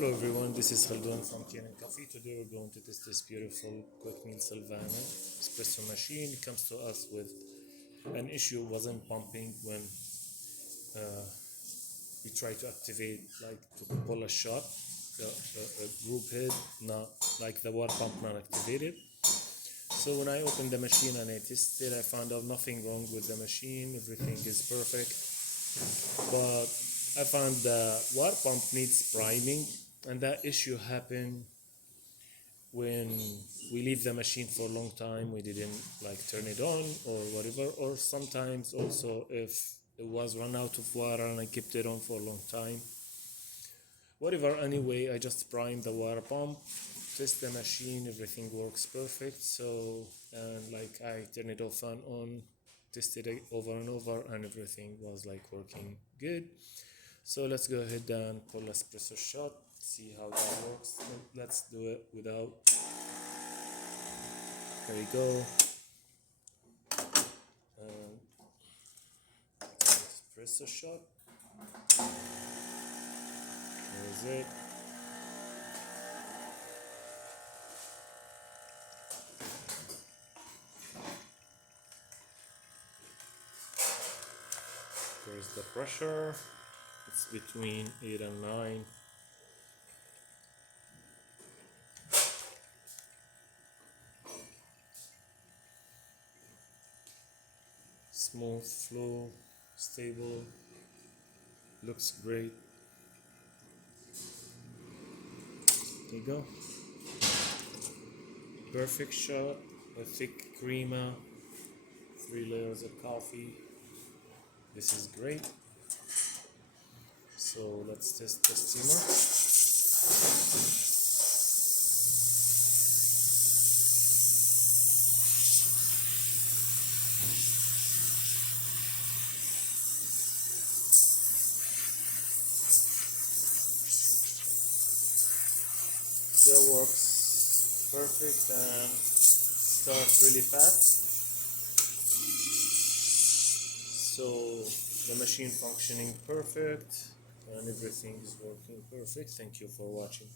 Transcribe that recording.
Hello everyone, this is Sylvano from Kanen Coffee. Today we're going to test this beautiful quick meal Sylvano espresso machine. It comes to us with an issue, wasn't pumping when uh, we try to activate, like to pull a shot, a group head, not like the water pump not activated. So when I opened the machine and I tested, I found out nothing wrong with the machine, everything is perfect. But I found the water pump needs priming, and that issue happened when we leave the machine for a long time. We didn't like turn it on or whatever, or sometimes also if it was run out of water and I kept it on for a long time. Whatever, anyway, I just primed the water pump, test the machine, everything works perfect. So, and like I turn it off and on, tested it over and over, and everything was like working good. So let's go ahead and pull espresso shot, see how that works. Let's do it without. There we go. Espresso shot. There's it. There's the pressure. It's between 8 and 9. Smooth flow, stable, looks great. There you go. Perfect shot, a thick crema, 3 layers of coffee. This is great. So let's test the steamer. That works perfect and starts really fast. So the machine functioning perfect and everything is working perfect. Thank you for watching.